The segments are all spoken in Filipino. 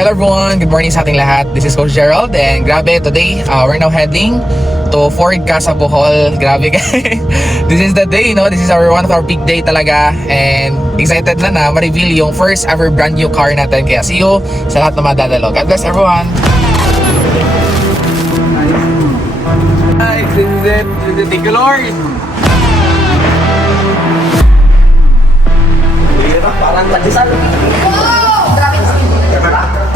Hello everyone, good morning sa ating lahat. This is Coach Gerald and grabe today, we're now heading to Ford Casa Bohol. Grabe guys. This is the day, no? This is one of our big day talaga and excited na ma-reveal yung first ever brand new car natin. Kaya see you sa lahat na madadalo. God bless everyone. Hi, this is it. This is the Glorious. Parang pandesal. Wow! Grabe kasi.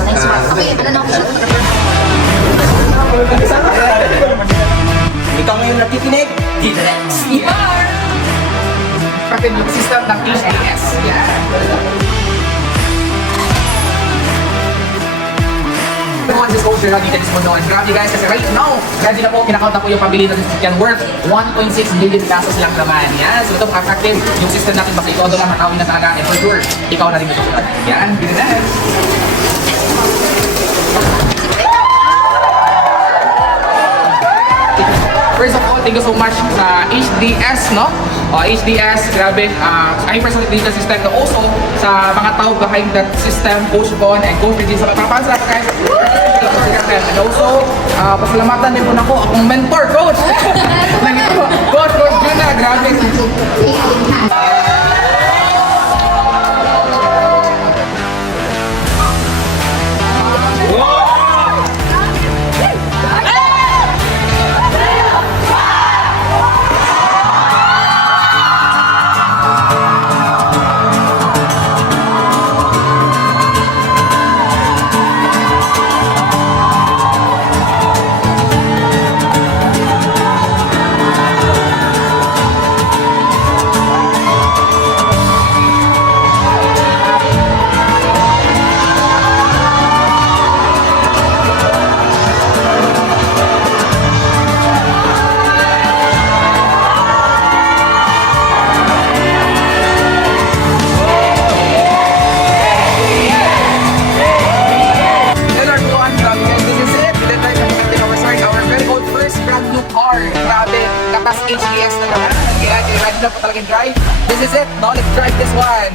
Nice one. Okay, ano na ako siya? Ikaw ngayon nakikinig. Yar! Kapit yung system ng HDS. Yeah. Everyone, this is Coach Gerald dito sa mundo. And grabe guys, kasi right now, ready na po, kinakount na po yung pabili natin sa sasakyan worth 1.6 million pesos lang naman. Yan, so ito attractive yung system natin, basta ikaw doon lang makawin na talaga. And for sure, ikaw na rin ito. Yan, gina na. First of all, thank you so much sa HDS, no? HDS, grabe. I personally did the system, but also sa mga tao behind that system, Coach Bon and Coach Regine. Sa papansa guys. And also, pasalamatan din po na ko akong mentor, Coach. Coach Juna, grabe. HDS na naman. Kaya ready na po talagang drive. This is it, no? Let's drive this one.